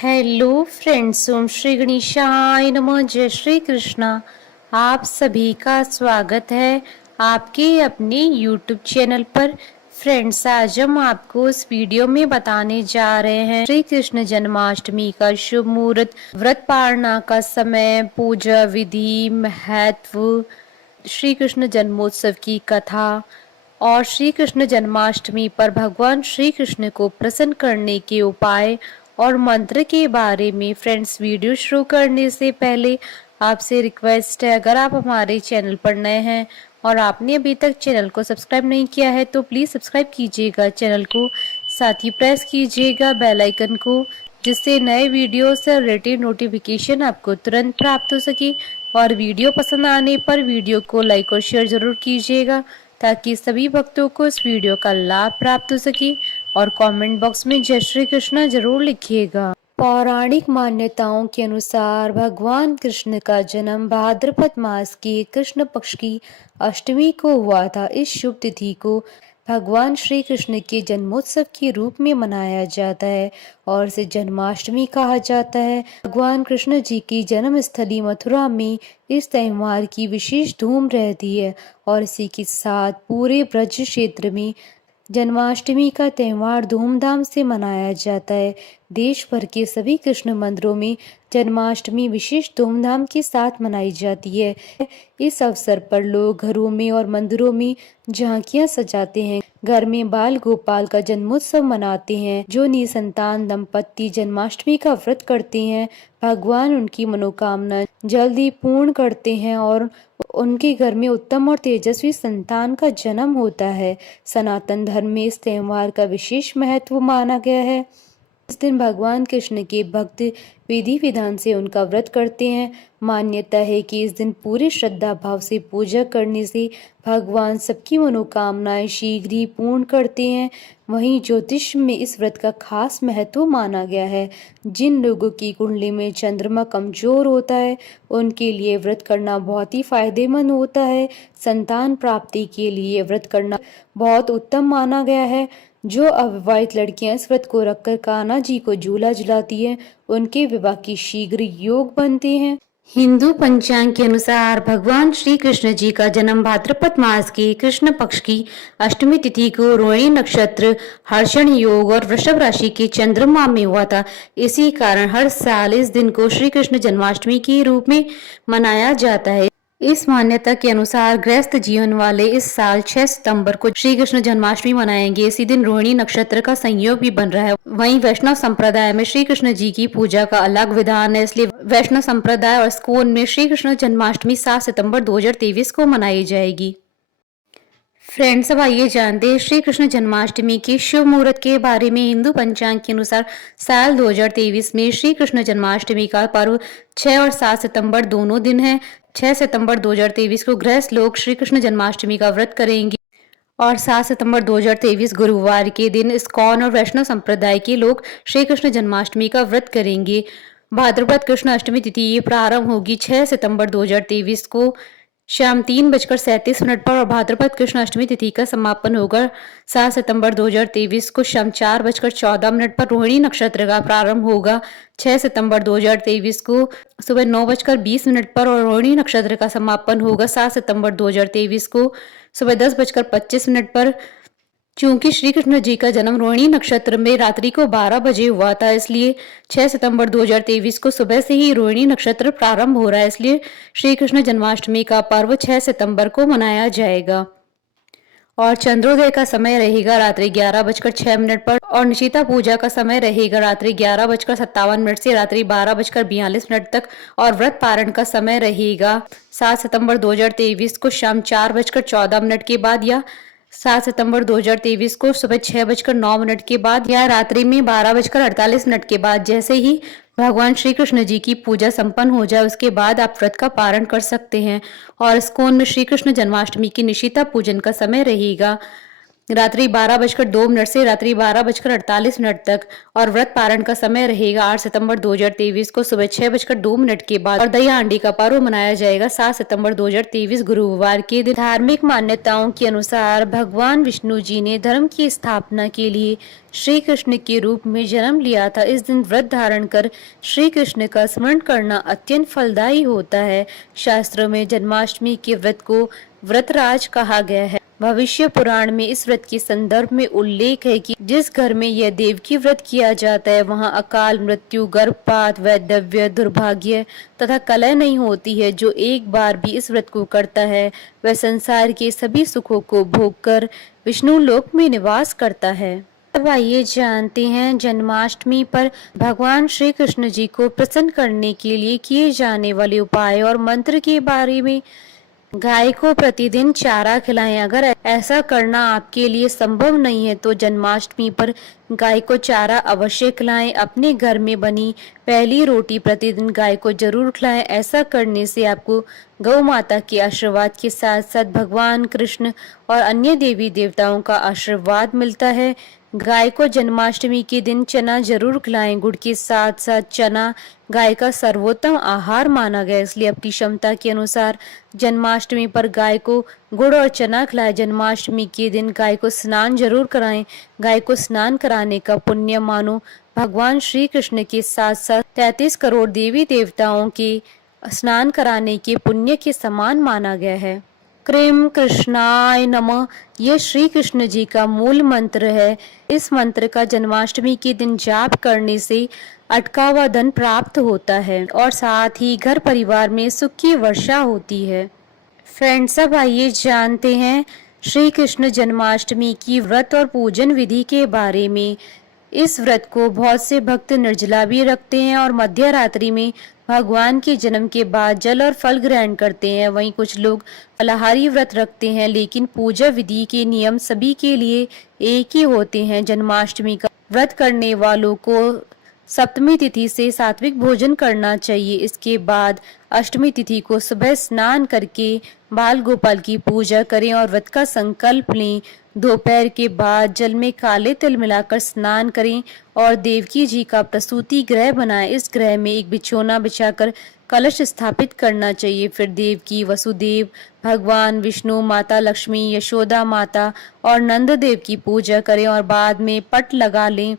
Hello friends, ओम श्री गणेशाय नमः। जय श्री कृष्णा। आप सभी का स्वागत है आपके अपने यूट्यूब चैनल पर। फ्रेंड्स, आज हम आपको इस वीडियो में बताने जा रहे हैं श्री कृष्ण जन्माष्टमी का शुभ मुहूर्त, व्रत पारणा का समय, पूजा विधि, महत्व, श्री कृष्ण जन्मोत्सव की कथा और श्री कृष्ण जन्माष्टमी पर भगवान श्री कृष्ण को प्रसन्न करने के उपाय और मंत्र के बारे में। फ्रेंड्स, वीडियो शुरू करने से पहले आपसे रिक्वेस्ट है, अगर आप हमारे चैनल पर नए हैं और आपने अभी तक चैनल को सब्सक्राइब नहीं किया है तो प्लीज सब्सक्राइब कीजिएगा चैनल को, साथ ही प्रेस कीजिएगा बेल आइकन को, जिससे नए वीडियो से रिलेटेड नोटिफिकेशन आपको तुरंत प्राप्त हो सके। और वीडियो पसंद आने पर वीडियो को लाइक और शेयर जरूर कीजिएगा ताकि सभी भक्तों को इस वीडियो का लाभ प्राप्त हो सके। और कमेंट बॉक्स में जय श्री कृष्ण जरूर लिखिएगा। पौराणिक मान्यताओं के अनुसार भगवान कृष्ण का जन्म भाद्रपद मास की कृष्ण पक्ष की अष्टमी को हुआ था। इस शुभ तिथि को भगवान श्री कृष्ण के जन्मोत्सव के रूप में मनाया जाता है और इसे जन्माष्टमी कहा जाता है। भगवान कृष्ण जी की जन्म स्थली मथुरा में इस त्योहार की विशेष धूम रहती है और इसी के साथ पूरे ब्रज क्षेत्र में जन्माष्टमी का त्योहार धूमधाम से मनाया जाता है। देश भर के सभी कृष्ण मंदिरों में जन्माष्टमी विशेष धूमधाम के साथ मनाई जाती है। इस अवसर पर लोग घरों में और मंदिरों में झांकियां सजाते हैं, घर में बाल गोपाल का जन्मोत्सव मनाते हैं। जो निसंतान दंपत्ति जन्माष्टमी का व्रत करते हैं, भगवान उनकी मनोकामना जल्दी पूर्ण करते हैं और उनके घर में उत्तम और तेजस्वी संतान का जन्म होता है। सनातन धर्म में इस त्योहार का विशेष महत्व माना गया है। इस दिन भगवान कृष्ण के भक्त विधि विधान से उनका व्रत करते हैं। मान्यता है कि इस दिन पूरे श्रद्धा भाव से पूजा करने से भगवान सबकी मनोकामनाएं शीघ्र ही पूर्ण करते हैं। वहीं ज्योतिष में इस व्रत का खास महत्व माना गया है। जिन लोगों की कुंडली में चंद्रमा कमजोर होता है, उनके लिए व्रत करना बहुत ही फायदेमंद होता है। संतान प्राप्ति के लिए व्रत करना बहुत उत्तम माना गया है। जो अविवाहित लड़कियां इस व्रत को रखकर कान्हा जी को झूला झुलाती हैं, उनके विवाह की शीघ्र योग बनते हैं। हिंदू पंचांग के अनुसार भगवान श्री कृष्ण जी का जन्म भाद्रपद मास की कृष्ण पक्ष की अष्टमी तिथि को रोहिणी नक्षत्र, हर्षण योग और वृषभ राशि के चंद्रमा में हुआ था। इसी कारण हर साल इस दिन को श्री कृष्ण जन्माष्टमी के रूप में मनाया जाता है। इस मान्यता के अनुसार गृहस्थ जीवन वाले इस साल 6 सितंबर को श्री कृष्ण जन्माष्टमी मनाएंगे। इसी दिन रोहिणी नक्षत्र का संयोग भी बन रहा है। वहीं वैष्णव संप्रदाय में श्री कृष्ण जी की पूजा का अलग विधान है, इसलिए वैष्णव संप्रदाय और इस्कॉन में श्री कृष्ण जन्माष्टमी 7 सितंबर 2023 को मनाई जाएगी। फ्रेंड्स, अब आइए जानते हैं श्री कृष्ण जन्माष्टमी के शुभ मुहूर्त के बारे में। हिंदू पंचांग के अनुसार साल 2023 में श्री कृष्ण जन्माष्टमी का पर्व 6 और 7 सितंबर दोनों दिन है। 6 सितंबर 2023 को गृहस्थ लोग श्री कृष्ण जन्माष्टमी का व्रत करेंगे और 7 सितंबर 2023 गुरुवार के दिन इस्कॉन और वैष्णव संप्रदाय के लोग श्री कृष्ण जन्माष्टमी का व्रत करेंगे। भाद्रपद कृष्ण अष्टमी तिथि ये प्रारंभ होगी 6 सितंबर 2023 को शाम 3:37 पर और भाद्रपद कृष्ण अष्टमी तिथि का समापन होगा 7 सितंबर 2023 को शाम 4:14 पर। रोहिणी नक्षत्र का प्रारंभ होगा 6 सितंबर 2023 को सुबह 9:20 पर और रोहिणी नक्षत्र का समापन होगा 7 सितंबर 2023 को सुबह 10:25 पर। चूंकि श्री कृष्ण जी का जन्म रोहिणी नक्षत्र में रात्रि को 12 बजे हुआ था, इसलिए 6 सितंबर 2023 को सुबह से ही रोहिणी नक्षत्र प्रारंभ हो रहा है, इसलिए श्री कृष्ण जन्माष्टमी का पर्व 6 सितंबर को मनाया जाएगा। और चंद्रोदय का समय रहेगा रात्रि 11:06 पर और निशिता पूजा का समय रहेगा रात्रि 11:57 से रात्रि 12:42 तक और व्रत पारण का समय रहेगा 7 सितंबर 2023 को शाम 4:14 के बाद या 7 सितंबर 2023 को सुबह 6:09 के बाद या रात्रि में 12:48 के बाद। जैसे ही भगवान श्री कृष्ण जी की पूजा संपन्न हो जाए उसके बाद आप व्रत का पारण कर सकते हैं। और इस्कॉन में श्री कृष्ण जन्माष्टमी की निशिता पूजन का समय रहेगा रात्रि 12:02 से रात्रि 12:48 तक और व्रत पारण का समय रहेगा 8 सितंबर 2023 को सुबह 6:02 के बाद और दया हांडी का पर्व मनाया जाएगा 7 सितंबर 2023 गुरुवार के दिन। धार्मिक मान्यताओं के अनुसार भगवान विष्णु जी ने धर्म की स्थापना के लिए श्री कृष्ण के रूप में जन्म लिया था। इस दिन व्रत धारण कर श्री कृष्ण का स्मरण करना अत्यंत फलदायी होता है। शास्त्रों में जन्माष्टमी के व्रत को व्रतराज कहा गया है। भविष्य पुराण में इस व्रत के संदर्भ में उल्लेख है कि जिस घर में यह देवकी व्रत किया जाता है वहां अकाल मृत्यु, गर्भपात, वैधव्य, दुर्भाग्य तथा कलह नहीं होती है। जो एक बार भी इस व्रत को करता है वह संसार के सभी सुखों को भोगकर विष्णु लोक में निवास करता है। अब आइए जानते हैं जन्माष्टमी पर भगवान श्री कृष्ण जी को प्रसन्न करने के लिए किए जाने वाले उपाय और मंत्र के बारे में। गाय को प्रतिदिन चारा खिलाएं। अगर ऐसा करना आपके लिए संभव नहीं है तो जन्माष्टमी पर गाय को चारा अवश्य खिलाएं। अपने घर में बनी पहली रोटी प्रतिदिन गाय को जरूर खिलाएं। ऐसा करने से आपको गौ माता के आशीर्वाद के साथ साथ भगवान कृष्ण और अन्य देवी देवताओं का आशीर्वाद मिलता है। गाय को जन्माष्टमी के दिन चना जरूर खिलाएं। गुड़ के साथ साथ चना गाय का सर्वोत्तम आहार माना गया, इसलिए अपनी क्षमता के अनुसार जन्माष्टमी पर गाय को गुड़ और चना खिलाएं। जन्माष्टमी के दिन गाय को स्नान जरूर कराएं। गाय को स्नान कराने का पुण्य मानो भगवान श्री कृष्ण के साथ साथ 33 करोड़ देवी देवताओं के स्नान कराने के पुण्य के समान माना गया है। क्रीम कृष्णाय नमः यह श्री कृष्ण जी का मूल मंत्र है। इस मंत्र का जन्माष्टमी के दिन जाप करने से अटका हुआ धन प्राप्त होता है और साथ ही घर परिवार में सुख की वर्षा होती है। फ्रेंड्स, अब आइए जानते हैं श्री कृष्ण जन्माष्टमी की व्रत और पूजन विधि के बारे में। इस व्रत को बहुत से भक्त निर्जला भी रखते हैं और मध्य रात्रि में भगवान के जन्म के बाद जल और फल ग्रहण करते हैं। वहीं कुछ लोग फलाहारी व्रत रखते हैं, लेकिन पूजा विधि के नियम सभी के लिए एक ही होते हैं। जन्माष्टमी का व्रत करने वालों को सप्तमी तिथि से सात्विक भोजन करना चाहिए। इसके बाद अष्टमी तिथि को सुबह स्नान करके बाल गोपाल की पूजा करें और व्रत का संकल्प लें। दोपहर के बाद जल में काले तिल मिलाकर स्नान करें और देवकी जी का प्रसूति गृह बनाएं। इस गृह में एक बिछौना बिछाकर कलश स्थापित करना चाहिए। फिर देवकी, वसुदेव, भगवान विष्णु, माता लक्ष्मी, यशोदा माता और नंद देव की पूजा करें और बाद में पट लगा लें।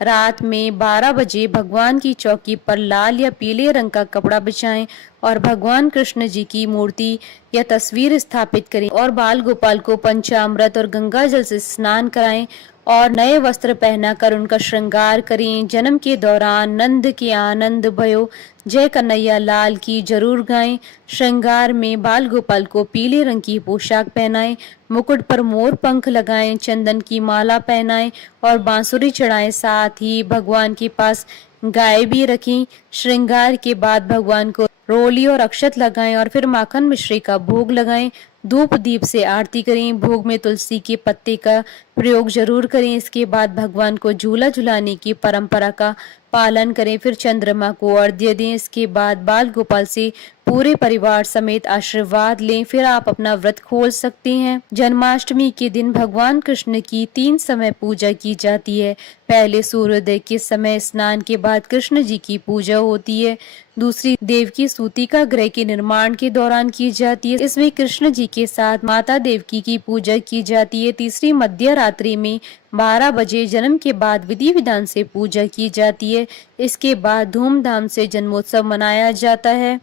रात में 12 बजे भगवान की चौकी पर लाल या पीले रंग का कपड़ा बिछाएं और भगवान कृष्ण जी की मूर्ति या तस्वीर स्थापित करें और बाल गोपाल को पंचामृत और गंगा जल से स्नान कराएं और नए वस्त्र पहनाकर उनका श्रृंगार करें। जन्म के दौरान नंद के आनंद भयो जय कन्हैया लाल की जरूर गाएं। श्रृंगार में बाल गोपाल को पीले रंग की पोशाक पहनाएं, मुकुट पर मोर पंख लगाएं, चंदन की माला पहनाएं और बांसुरी चढ़ाएं। साथ ही भगवान के पास गाय भी रखें। श्रृंगार के बाद भगवान को रोली और अक्षत लगाएं और फिर माखन मिश्री का भोग लगाएं। धूप दीप से आरती करें। भोग में तुलसी के पत्ते का प्रयोग जरूर करें। इसके बाद भगवान को झूला झुलाने की परंपरा का पालन करें। फिर चंद्रमा को अर्घ्य दें। इसके बाद बाल गोपाल से पूरे परिवार समेत आशीर्वाद लें। फिर आप अपना व्रत खोल सकते हैं। जन्माष्टमी के दिन भगवान कृष्ण की 3 समय पूजा की जाती है। पहले सूर्योदय के समय स्नान के बाद कृष्ण जी की पूजा होती है। दूसरी देवकी सूतिका गृह के निर्माण के दौरान की जाती है। इसमें कृष्ण जी के साथ माता देवकी की पूजा की जाती है। तीसरी मध्य रात्रि में 12 बजे जन्म के बाद विधि विधान से पूजा की जाती है। इसके बाद धूमधाम से जन्मोत्सव मनाया जाता है।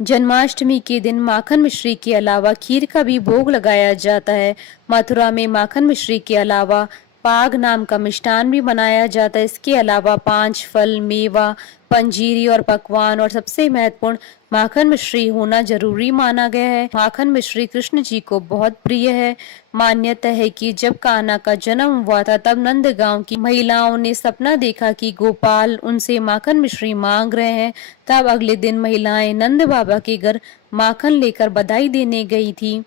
जन्माष्टमी के दिन माखन मिश्री के अलावा खीर का भी भोग लगाया जाता है। मथुरा में माखन मिश्री के अलावा पाग नाम का मिष्ठान भी बनाया जाता है। इसके अलावा 5 फल, मेवा, पंजीरी और पकवान और सबसे महत्वपूर्ण माखन मिश्री होना जरूरी माना गया है। माखन मिश्री कृष्ण जी को बहुत प्रिय है। मान्यता है कि जब कान्हा का जन्म हुआ था तब नंदगांव की महिलाओं ने सपना देखा कि गोपाल उनसे माखन मिश्री मांग रहे हैं। तब अगले दिन महिलाएं नंद बाबा के घर माखन लेकर बधाई देने गई थी।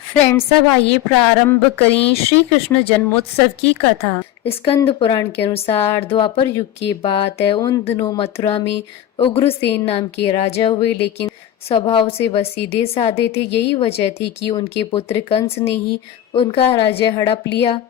फ्रेंड्स, अब आइए प्रारंभ करें श्री कृष्ण जन्मोत्सव की कथा। स्कंद पुराण के अनुसार द्वापर युग की बात है। उन दिनों मथुरा में उग्रसेन नाम के राजा हुए, लेकिन स्वभाव से वह सीधे साधे थे। यही वजह थी कि उनके पुत्र कंस ने ही उनका राज्य हड़प लिया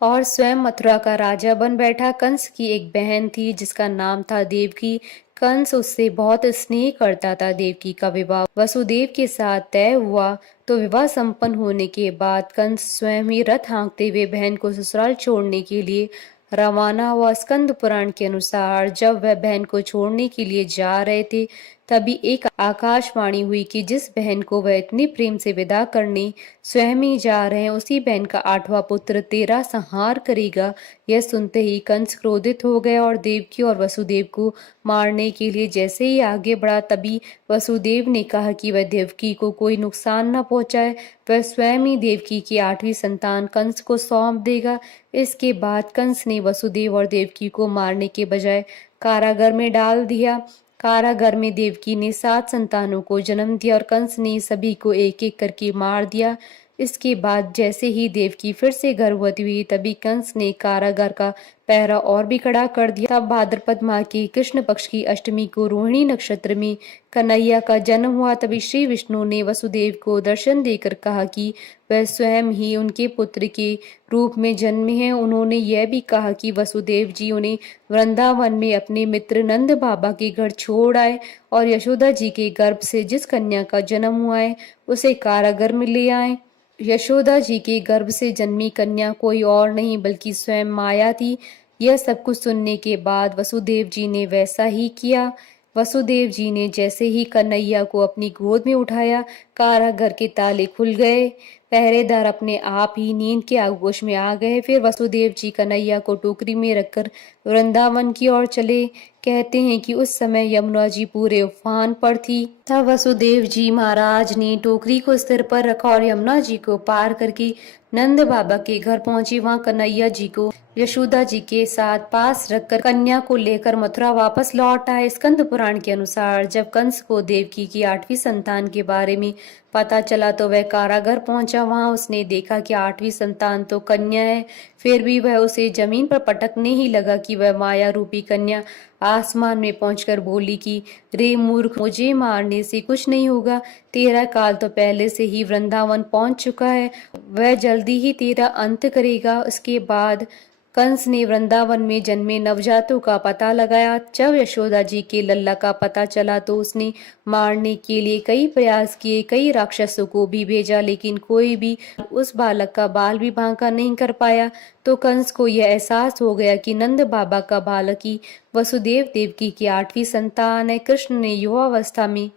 और स्वयं मथुरा का राजा बन बैठा। कंस की एक बहन थी जिसका नाम था देवकी। कंस उससे बहुत स्नेह करता था। देवकी का विवाह वसुदेव के साथ तय हुआ। तो विवाह संपन्न होने के बाद कंस स्वयं ही रथ हाँकते हुए बहन को ससुराल छोड़ने के लिए रवाना हुआ। स्कंद पुराण के अनुसार जब वह बहन को छोड़ने के लिए जा रहे थे, तभी एक आकाशवाणी हुई कि जिस बहन को वह इतने प्रेम से विदा करने स्वयं ही जा रहे हैं, उसी बहन का 8वां पुत्र तेरा संहार करेगा। यह सुनते ही कंस क्रोधित हो गया और देवकी और वसुदेव को मारने के लिए जैसे ही आगे बढ़ा, तभी वसुदेव ने कहा कि वह देवकी को कोई नुकसान न पहुंचाए। वह स्वयं ही देवकी की 8वीं संतान कंस को सौंप देगा। इसके बाद कंस ने वसुदेव और देवकी को मारने के बजाय कारागार में डाल दिया। कारागार में देवकी ने 7 संतानों को जन्म दिया और कंस ने सभी को एक एक करके मार दिया। इसके बाद जैसे ही देवकी फिर से गर्भवती हुई, तभी कंस ने कारागार का पहरा और भी कड़ा कर दिया। तब भाद्रपद माह की कृष्ण पक्ष की अष्टमी को रोहिणी नक्षत्र में कन्हैया का जन्म हुआ। तभी श्री विष्णु ने वसुदेव को दर्शन देकर कहा कि वह स्वयं ही उनके पुत्र के रूप में जन्मे हैं। उन्होंने यह भी कहा कि वसुदेव जी उन्हें वृंदावन में अपने मित्र नंद बाबा के घर छोड़ आए और यशोदा जी के गर्भ से जिस कन्या का जन्म हुआ है उसे कारागार में ले आए। यशोदा जी के गर्भ से जन्मी कन्या कोई और नहीं बल्कि स्वयं माया थी। यह सब कुछ सुनने के बाद वसुदेव जी ने वैसा ही किया। वसुदेव जी ने जैसे ही कन्हैया को अपनी गोद में उठाया, कारागार के ताले खुल गए। पहरेदार अपने आप ही नींद के आगोश में आ गए। फिर वसुदेव जी कन्हैया को टोकरी में रखकर वृंदावन की ओर चले। कहते हैं कि उस समय यमुना जी पूरे उफान पर थी। तब वसुदेव जी महाराज ने टोकरी को सिर पर रखा और यमुना जी को पार करके नंद बाबा के घर पहुंची। वहां कन्हैया जी को यशोदा जी के साथ पास रखकर कन्या को लेकर मथुरा वापस लौट आए। स्कंद पुराण के अनुसार जब कंस को देवकी की 8वीं संतान के बारे में पता चला तो वह कारागार पहुंचा। वहां उसने देखा कि 8वीं संतान तो कन्या है, फिर भी वह उसे जमीन पर पटकने ही लगा कि वह माया रूपी कन्या आसमान में पहुंचकर बोली कि रे मूर्ख, मुझे मारने से कुछ नहीं होगा। तेरा काल तो पहले से ही वृंदावन पहुंच चुका है, वह जल्दी ही तेरा अंत करेगा। उसके बाद कंस ने वृंदावन में जन्मे नवजातों का पता लगाया। जब यशोदा जी के लल्ला का पता चला तो उसने मारने के लिए कई प्रयास किए, कई राक्षसों को भी भेजा, लेकिन कोई भी उस बालक का बाल भी बांका नहीं कर पाया। तो कंस को यह एहसास हो गया कि नंद बाबा का बालक ही वसुदेव देवकी की 8वीं संतान है। कृष्ण ने युवावस्था में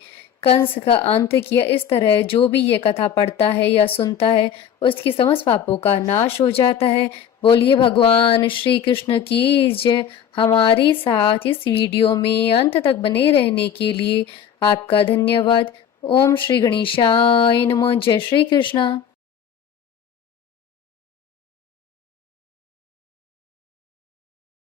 कंस का अंत किया। इस तरह जो भी ये कथा पढ़ता है या सुनता है उसकी समस्त पापों का नाश हो जाता है। बोलिए भगवान श्री कृष्ण की जय। हमारे साथ इस वीडियो में अंत तक बने रहने के लिए आपका धन्यवाद। ओम श्री गणेशाय नमः। जय श्री कृष्णा।